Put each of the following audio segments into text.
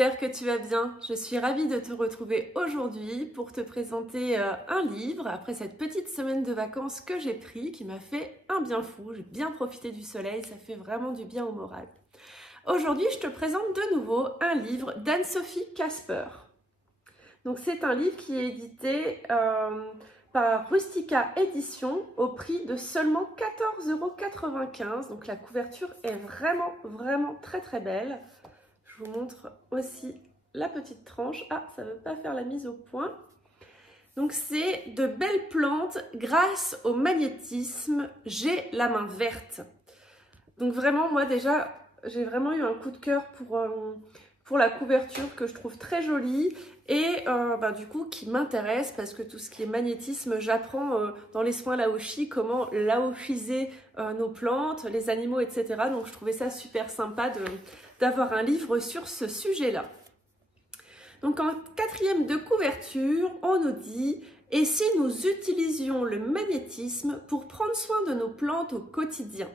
j'espère que tu vas bien. Je suis ravie de te retrouver aujourd'hui pour te présenter un livre après cette petite semaine de vacances que j'ai pris qui m'a fait un bien fou. J'ai bien profité du soleil, ça fait vraiment du bien au moral. Aujourd'hui, je te présente de nouveau un livre d'Anne-Sophie Casper. Donc c'est un livre qui est édité par Rustica Édition au prix de seulement 14,95 €. Donc la couverture est vraiment très belle. Je vous montre aussi la petite tranche. Ah, ça ne veut pas faire la mise au point. Donc c'est de belles plantes grâce au magnétisme. J'ai la main verte. Donc vraiment, moi déjà, j'ai vraiment eu un coup de cœur pour la couverture que je trouve très jolie et du coup qui m'intéresse parce que tout ce qui est magnétisme, j'apprends dans les soins laoshi comment laoshiser nos plantes, les animaux, etc. Donc je trouvais ça super sympa d'avoir un livre sur ce sujet-là. Donc en quatrième de couverture, on nous dit « Et si nous utilisions le magnétisme pour prendre soin de nos plantes au quotidien ?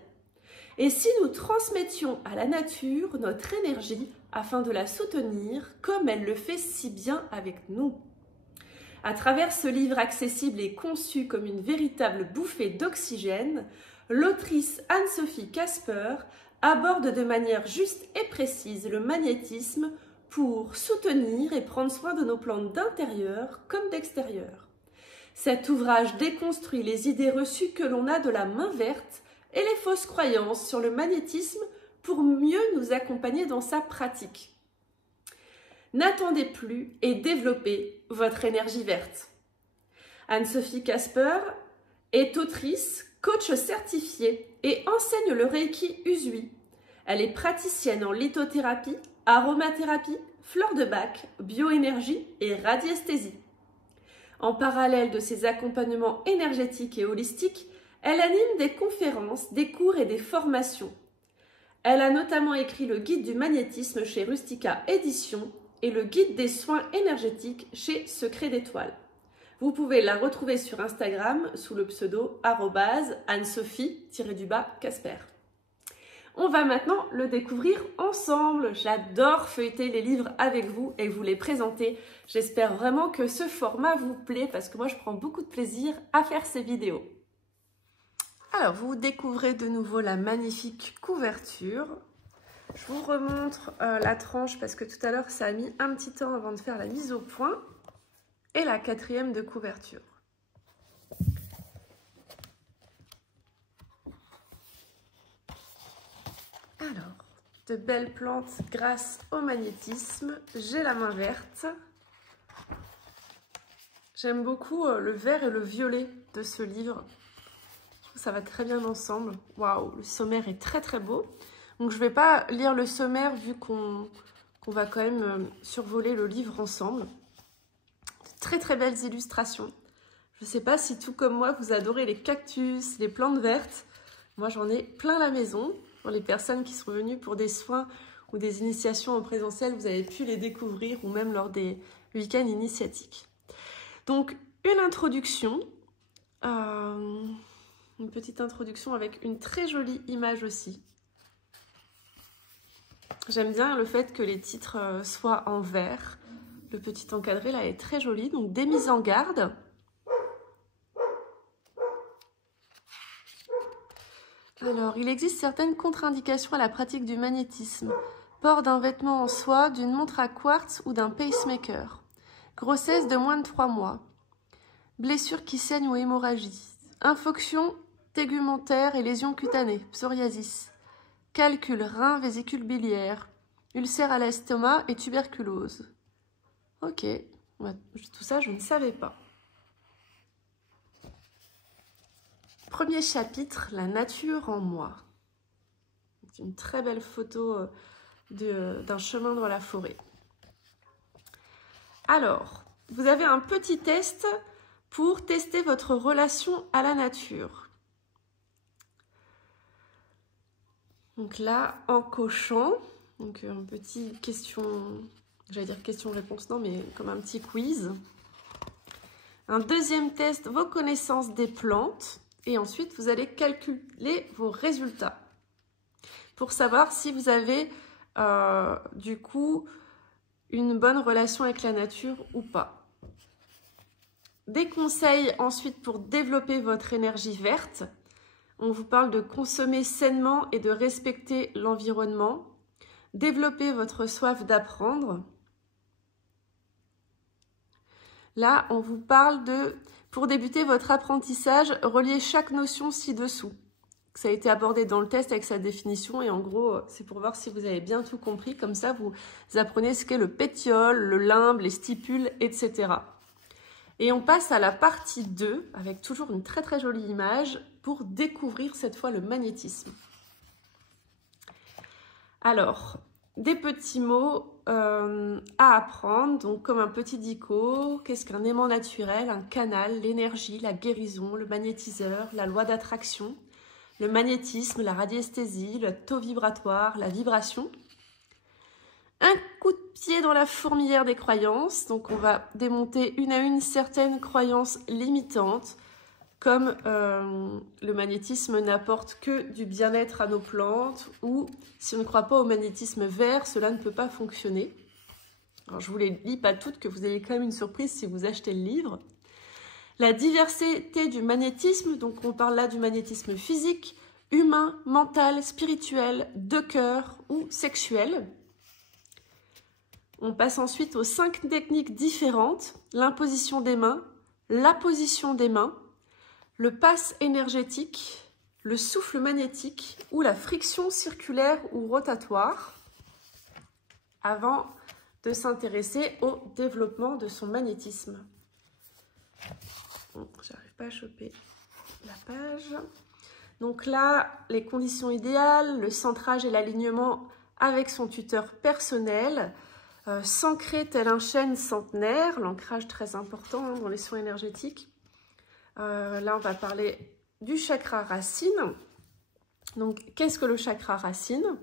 Et si nous transmettions à la nature notre énergie afin de la soutenir comme elle le fait si bien avec nous ?» À travers ce livre accessible et conçu comme une véritable bouffée d'oxygène, l'autrice Anne-Sophie Casper aborde de manière juste et précise le magnétisme pour soutenir et prendre soin de nos plantes d'intérieur comme d'extérieur. Cet ouvrage déconstruit les idées reçues que l'on a de la main verte et les fausses croyances sur le magnétisme pour mieux nous accompagner dans sa pratique. N'attendez plus et développez votre énergie verte. Anne-Sophie Casper est autrice, coach certifiée et enseigne le Reiki Usui. Elle est praticienne en lithothérapie, aromathérapie, fleurs de bac, bioénergie et radiesthésie. En parallèle de ses accompagnements énergétiques et holistiques, elle anime des conférences, des cours et des formations. Elle a notamment écrit le guide du magnétisme chez Rustica Édition et le guide des soins énergétiques chez Secret d'Étoile. Vous pouvez la retrouver sur Instagram sous le pseudo @Anne-Sophie-Casper. On va maintenant le découvrir ensemble. J'adore feuilleter les livres avec vous et vous les présenter. J'espère vraiment que ce format vous plaît parce que moi je prends beaucoup de plaisir à faire ces vidéos. Alors, vous découvrez de nouveau la magnifique couverture. Je vous remontre la tranche parce que tout à l'heure, ça a mis un petit temps avant de faire la mise au point. Et la quatrième de couverture. Alors, de belles plantes grâce au magnétisme. J'ai la main verte. J'aime beaucoup le vert et le violet de ce livre. Ça va très bien ensemble. Waouh, le sommaire est très beau. Donc je ne vais pas lire le sommaire vu qu'on va quand même survoler le livre ensemble. Très belles illustrations. Je ne sais pas si tout comme moi vous adorez les cactus, les plantes vertes. Moi j'en ai plein la maison. Pour les personnes qui sont venues pour des soins ou des initiations en présentiel, vous avez pu les découvrir ou même lors des week-ends initiatiques. Donc une introduction. Une petite introduction avec une très jolie image aussi. J'aime bien le fait que les titres soient en vert. Le petit encadré là est très joli. Donc des mises en garde. Alors, il existe certaines contre-indications à la pratique du magnétisme. Port d'un vêtement en soie, d'une montre à quartz ou d'un pacemaker. Grossesse de moins de 3 mois. Blessure qui saigne ou hémorragie. Infection tégumentaire et lésions cutanées, psoriasis, calcul, rein, vésicule biliaire, ulcère à l'estomac et tuberculose. Ok, tout ça je ne savais pas. Premier chapitre, la nature en moi. C'est une très belle photo d'un chemin dans la forêt. Alors, vous avez un petit test pour tester votre relation à la nature. Donc là, en cochant, donc un petit question, j'allais dire question-réponse, non, mais comme un petit quiz. Un deuxième test, vos connaissances des plantes. Et ensuite, vous allez calculer vos résultats pour savoir si vous avez du coup une bonne relation avec la nature ou pas. Des conseils ensuite pour développer votre énergie verte. On vous parle de consommer sainement et de respecter l'environnement. Développer votre soif d'apprendre. Là, on vous parle de, pour débuter votre apprentissage, relier chaque notion ci-dessous. Ça a été abordé dans le test avec sa définition et en gros, c'est pour voir si vous avez bien tout compris. Comme ça, vous apprenez ce qu'est le pétiole, le limbe, les stipules, etc. Et on passe à la partie 2 avec toujours une très très jolie image pour découvrir cette fois le magnétisme. Alors, des petits mots à apprendre, donc comme un petit dico, qu'est-ce qu'un aimant naturel, un canal, l'énergie, la guérison, le magnétiseur, la loi d'attraction, le magnétisme, la radiesthésie, le taux vibratoire, la vibration. Un coup de pied dans la fourmilière des croyances, donc on va démonter une à une certaines croyances limitantes, comme le magnétisme n'apporte que du bien-être à nos plantes, ou si on ne croit pas au magnétisme vert, cela ne peut pas fonctionner. Alors je ne vous les lis pas toutes, que vous ayez quand même une surprise si vous achetez le livre. La diversité du magnétisme, donc on parle là du magnétisme physique, humain, mental, spirituel, de cœur ou sexuel. On passe ensuite aux 5 techniques différentes, l'imposition des mains, la position des mains, le passe énergétique, le souffle magnétique ou la friction circulaire ou rotatoire, avant de s'intéresser au développement de son magnétisme. Bon, j'arrive pas à choper la page. Donc là, les conditions idéales, le centrage et l'alignement avec son tuteur personnel, s'ancrer tel un chêne centenaire, l'ancrage très important dans les soins énergétiques. Là, on va parler du chakra racine. Donc, qu'est-ce que le chakra racine?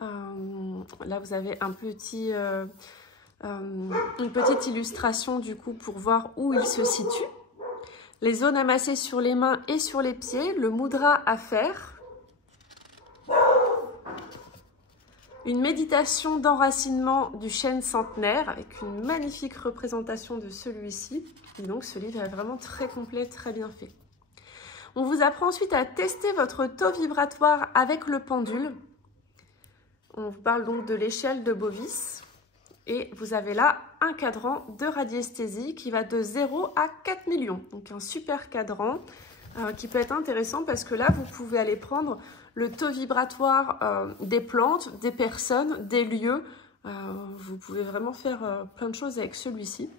Là, vous avez un petit, une petite illustration du coup pour voir où il se situe. Les zones amassées sur les mains et sur les pieds, le mudra à faire. Une méditation d'enracinement du chêne centenaire avec une magnifique représentation de celui-ci. Et donc ce livre est vraiment très complet, très bien fait. On vous apprend ensuite à tester votre taux vibratoire avec le pendule. On vous parle donc de l'échelle de Bovis. Et vous avez là un cadran de radiesthésie qui va de 0 à 4 millions. Donc un super cadran qui peut être intéressant parce que là, vous pouvez aller prendre le taux vibratoire des plantes, des personnes, des lieux. Vous pouvez vraiment faire plein de choses avec celui-ci.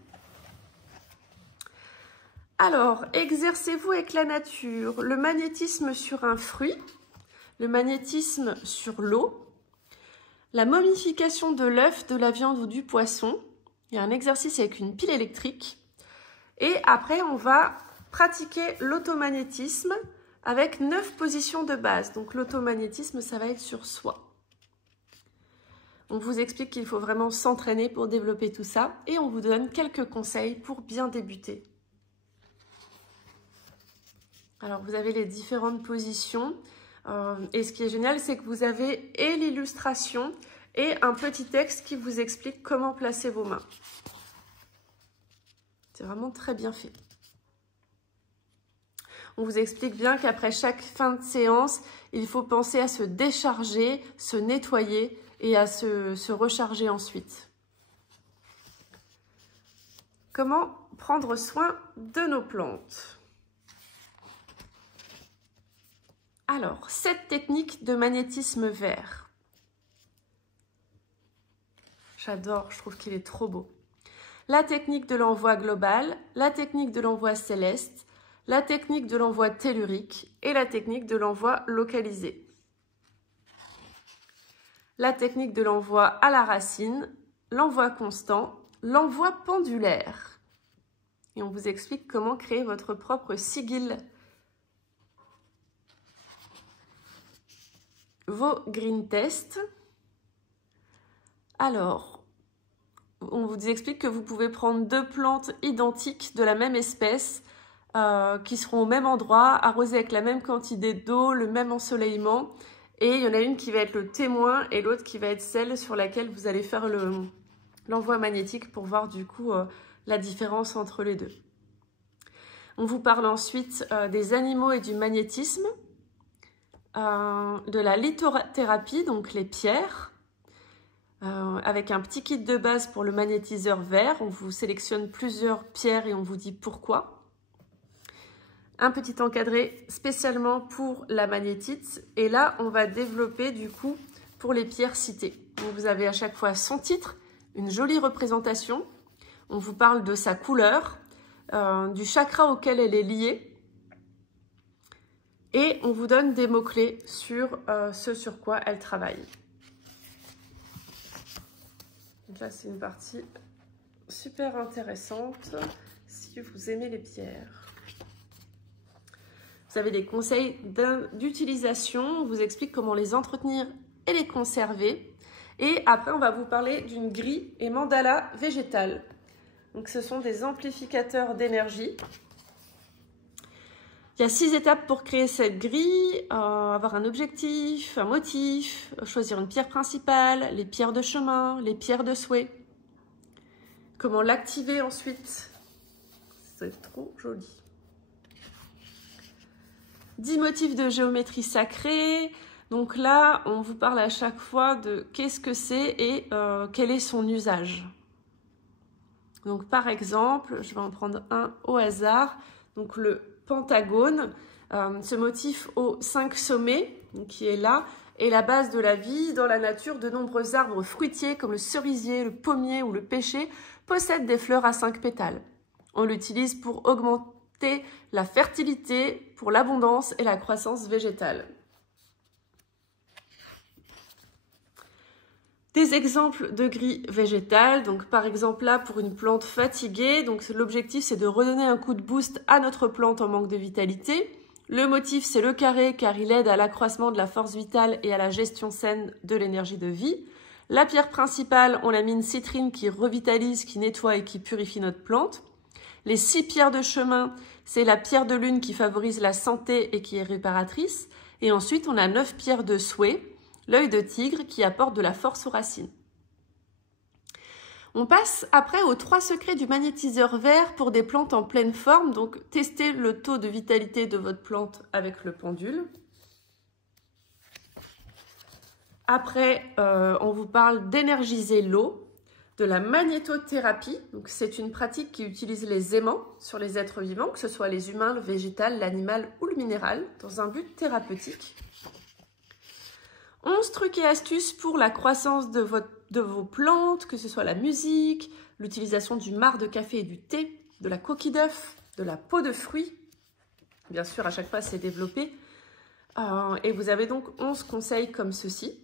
Alors, exercez-vous avec la nature. Le magnétisme sur un fruit, le magnétisme sur l'eau, la momification de l'œuf, de la viande ou du poisson. Il y a un exercice avec une pile électrique. Et après, on va pratiquer l'automagnétisme avec 9 positions de base. Donc l'automagnétisme, ça va être sur soi. On vous explique qu'il faut vraiment s'entraîner pour développer tout ça. Et on vous donne quelques conseils pour bien débuter. Alors, vous avez les différentes positions. Et ce qui est génial, c'est que vous avez et l'illustration et un petit texte qui vous explique comment placer vos mains. C'est vraiment très bien fait. On vous explique bien qu'après chaque fin de séance, il faut penser à se décharger, se nettoyer et à se recharger ensuite. Comment prendre soin de nos plantes? Alors, 7 techniques de magnétisme vert. J'adore, je trouve qu'il est trop beau. La technique de l'envoi global, la technique de l'envoi céleste, la technique de l'envoi tellurique et la technique de l'envoi localisé. La technique de l'envoi à la racine, l'envoi constant, l'envoi pendulaire. Et on vous explique comment créer votre propre sigil. Vos green tests. Alors, on vous explique que vous pouvez prendre 2 plantes identiques de la même espèce qui seront au même endroit, arrosées avec la même quantité d'eau, le même ensoleillement. Et il y en a une qui va être le témoin et l'autre qui va être celle sur laquelle vous allez faire l'envoi magnétique pour voir du coup la différence entre les deux. On vous parle ensuite des animaux et du magnétisme, de la lithothérapie, donc les pierres, avec un petit kit de base pour le magnétiseur vert. On vous sélectionne plusieurs pierres et on vous dit pourquoi. Un petit encadré spécialement pour la magnétite. Et là, on va développer du coup pour les pierres citées. Donc, vous avez à chaque fois son titre, une jolie représentation. On vous parle de sa couleur, du chakra auquel elle est liée. Et on vous donne des mots-clés sur ce sur quoi elle travaille. Donc là, c'est une partie super intéressante si vous aimez les pierres. Vous avez des conseils d'utilisation, on vous explique comment les entretenir et les conserver. Et après, on va vous parler d'une grille et mandala végétale. Donc, ce sont des amplificateurs d'énergie. Il y a 6 étapes pour créer cette grille, avoir un objectif, un motif, choisir une pierre principale, les pierres de chemin, les pierres de souhait. Comment l'activer ensuite. C'est trop joli. 10 motifs de géométrie sacrée. Donc là, on vous parle à chaque fois de qu'est-ce que c'est et quel est son usage. Donc par exemple, je vais en prendre un au hasard. Donc le pentagone, ce motif aux 5 sommets, qui est là, est la base de la vie. Dans la nature, de nombreux arbres fruitiers comme le cerisier, le pommier ou le pêcher possèdent des fleurs à 5 pétales. On l'utilise pour augmenter la fertilité, pour l'abondance et la croissance végétale. Des exemples de grilles végétales, donc par exemple là pour une plante fatiguée, donc l'objectif c'est de redonner un coup de boost à notre plante en manque de vitalité. Le motif c'est le carré car il aide à l'accroissement de la force vitale et à la gestion saine de l'énergie de vie. La pierre principale, on la mine citrine qui revitalise, qui nettoie et qui purifie notre plante. Les 6 pierres de chemin, c'est la pierre de lune qui favorise la santé et qui est réparatrice. Et ensuite, on a 9 pierres de souhait, l'œil de tigre qui apporte de la force aux racines. On passe après aux 3 secrets du magnétiseur vert pour des plantes en pleine forme. Donc, testez le taux de vitalité de votre plante avec le pendule. Après, on vous parle d'énergiser l'eau. De la magnétothérapie, donc c'est une pratique qui utilise les aimants sur les êtres vivants, que ce soit les humains, le végétal, l'animal ou le minéral, dans un but thérapeutique. 11 trucs et astuces pour la croissance de vos plantes, que ce soit la musique, l'utilisation du marc de café et du thé, de la coquille d'œuf, de la peau de fruits. Bien sûr, à chaque fois, c'est développé. Et vous avez donc 11 conseils comme ceci.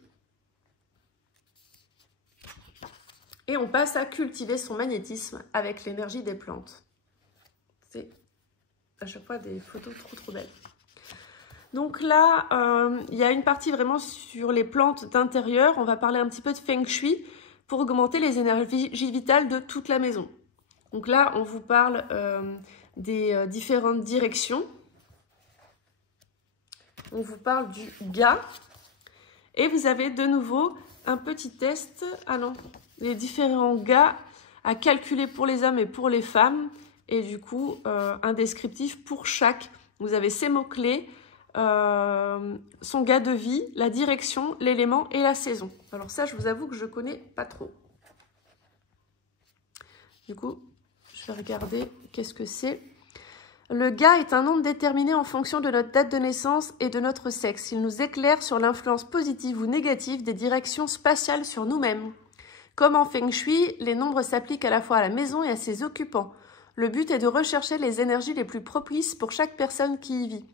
Et on passe à cultiver son magnétisme avec l'énergie des plantes. C'est à chaque fois des photos trop belles. Donc là, il y a une partie vraiment sur les plantes d'intérieur. On va parler un petit peu de Feng Shui pour augmenter les énergies vitales de toute la maison. Donc là, on vous parle des différentes directions. On vous parle du Ga. Et vous avez de nouveau un petit test. Ah non, les différents Ga à calculer pour les hommes et pour les femmes. Et du coup, un descriptif pour chaque. Vous avez ces mots-clés, son Ga de vie, la direction, l'élément et la saison. Alors ça, je vous avoue que je connais pas trop. Du coup, je vais regarder qu'est-ce que c'est. Le Ga est un nombre déterminé en fonction de notre date de naissance et de notre sexe. Il nous éclaire sur l'influence positive ou négative des directions spatiales sur nous-mêmes. Comme en Feng Shui, les nombres s'appliquent à la fois à la maison et à ses occupants. Le but est de rechercher les énergies les plus propices pour chaque personne qui y vit.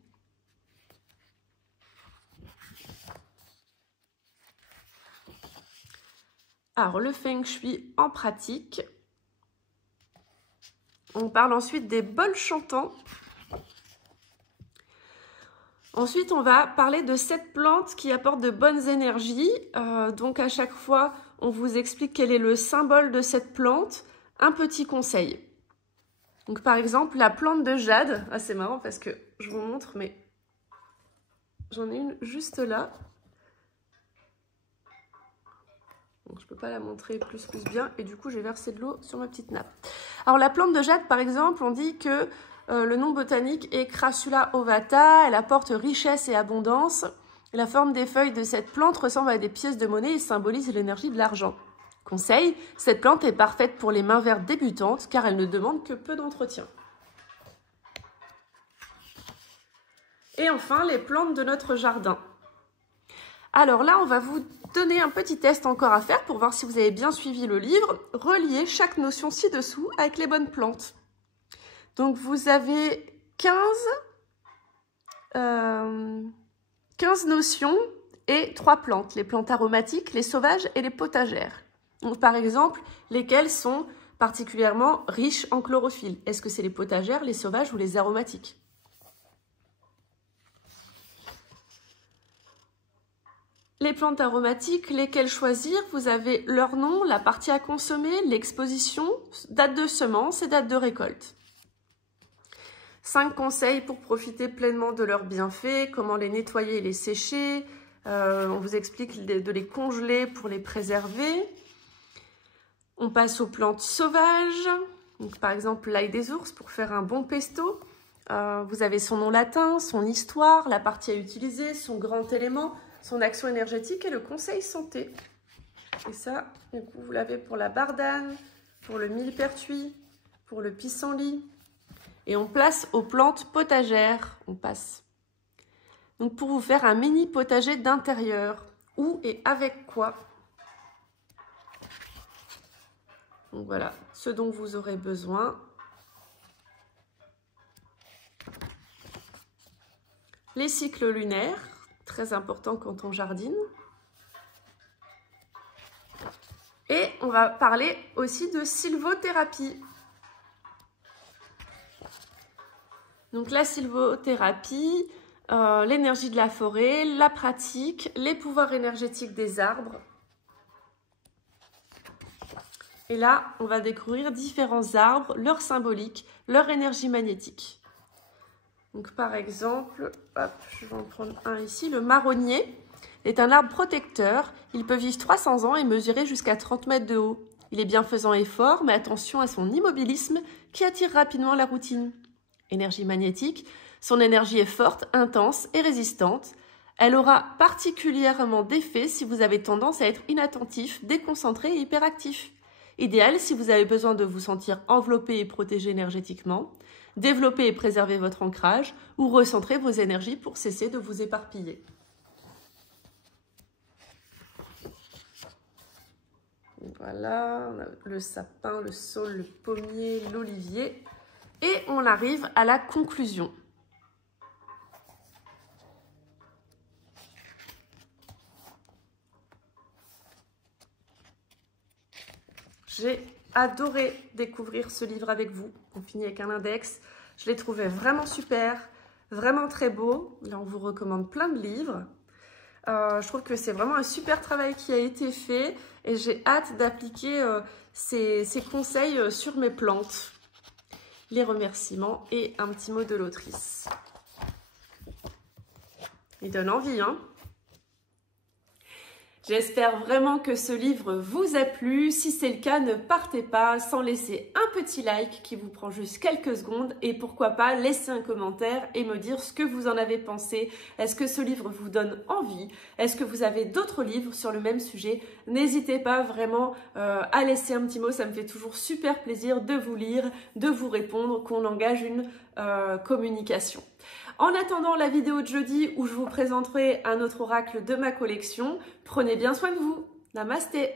Alors, le Feng Shui en pratique. On parle ensuite des bols chantants. Ensuite, on va parler de 7 plantes qui apportent de bonnes énergies. Donc, à chaque fois, on vous explique quel est le symbole de cette plante. Un petit conseil. Donc, par exemple, la plante de jade. Ah, c'est marrant parce que je vous montre, mais j'en ai une juste là. Donc, Donc je ne peux pas la montrer plus bien. Et du coup, j'ai versé de l'eau sur ma petite nappe. Alors la plante de jade, par exemple, on dit que le nom botanique est Crassula ovata. Elle apporte richesse et abondance. La forme des feuilles de cette plante ressemble à des pièces de monnaie et symbolise l'énergie de l'argent. Conseil, cette plante est parfaite pour les mains vertes débutantes car elle ne demande que peu d'entretien. Et enfin, les plantes de notre jardin. Alors là, on va vous donner un petit test encore à faire pour voir si vous avez bien suivi le livre. Reliez chaque notion ci-dessous avec les bonnes plantes. Donc vous avez 15 notions et 3 plantes. Les plantes aromatiques, les sauvages et les potagères. Donc par exemple, lesquelles sont particulièrement riches en chlorophylle? Est-ce que c'est les potagères, les sauvages ou les aromatiques? Les plantes aromatiques, lesquelles choisir? Vous avez leur nom, la partie à consommer, l'exposition, date de semence et date de récolte. 5 conseils pour profiter pleinement de leurs bienfaits, comment les nettoyer et les sécher. On vous explique de les congeler pour les préserver. On passe aux plantes sauvages, donc par exemple l'ail des ours pour faire un bon pesto. Vous avez son nom latin, son histoire, la partie à utiliser, son grand élément, son action énergétique et le conseil santé. Et ça, du coup, vous l'avez pour la bardane, pour le millepertuis, pour le pissenlit. Et on place aux plantes potagères. On passe. Donc pour vous faire un mini potager d'intérieur. Où et avec quoi? Donc voilà, ce dont vous aurez besoin. Les cycles lunaires. Très important quand on jardine. Et on va parler aussi de sylvothérapie. Donc la sylvothérapie, l'énergie de la forêt, la pratique, les pouvoirs énergétiques des arbres. Et là, on va découvrir différents arbres, leur symbolique, leur énergie magnétique. Donc par exemple, hop, je vais en prendre un ici, le marronnier est un arbre protecteur. Il peut vivre 300 ans et mesurer jusqu'à 30 mètres de haut. Il est bienfaisant et fort, mais attention à son immobilisme qui attire rapidement la routine. Énergie magnétique, son énergie est forte, intense et résistante. Elle aura particulièrement d'effet si vous avez tendance à être inattentif, déconcentré et hyperactif. Idéal si vous avez besoin de vous sentir enveloppé et protégé énergétiquement. Développer et préserver votre ancrage ou recentrer vos énergies pour cesser de vous éparpiller. Voilà, on a le sapin, le saule, le pommier, l'olivier. Et on arrive à la conclusion. J'ai adoré découvrir ce livre avec vous. On finit avec un index. Je l'ai trouvé vraiment super, vraiment très beau. Là, on vous recommande plein de livres. Je trouve que c'est vraiment un super travail qui a été fait et j'ai hâte d'appliquer ces conseils sur mes plantes. Les remerciements et un petit mot de l'autrice. Il donne envie, hein? J'espère vraiment que ce livre vous a plu. Si c'est le cas, ne partez pas sans laisser un petit like qui vous prend juste quelques secondes et pourquoi pas laisser un commentaire et me dire ce que vous en avez pensé. Est-ce que ce livre vous donne envie? Est-ce que vous avez d'autres livres sur le même sujet? N'hésitez pas vraiment à laisser un petit mot, ça me fait toujours super plaisir de vous lire, de vous répondre, qu'on engage une communication. En attendant la vidéo de jeudi où je vous présenterai un autre oracle de ma collection, prenez bien soin de vous. Namasté!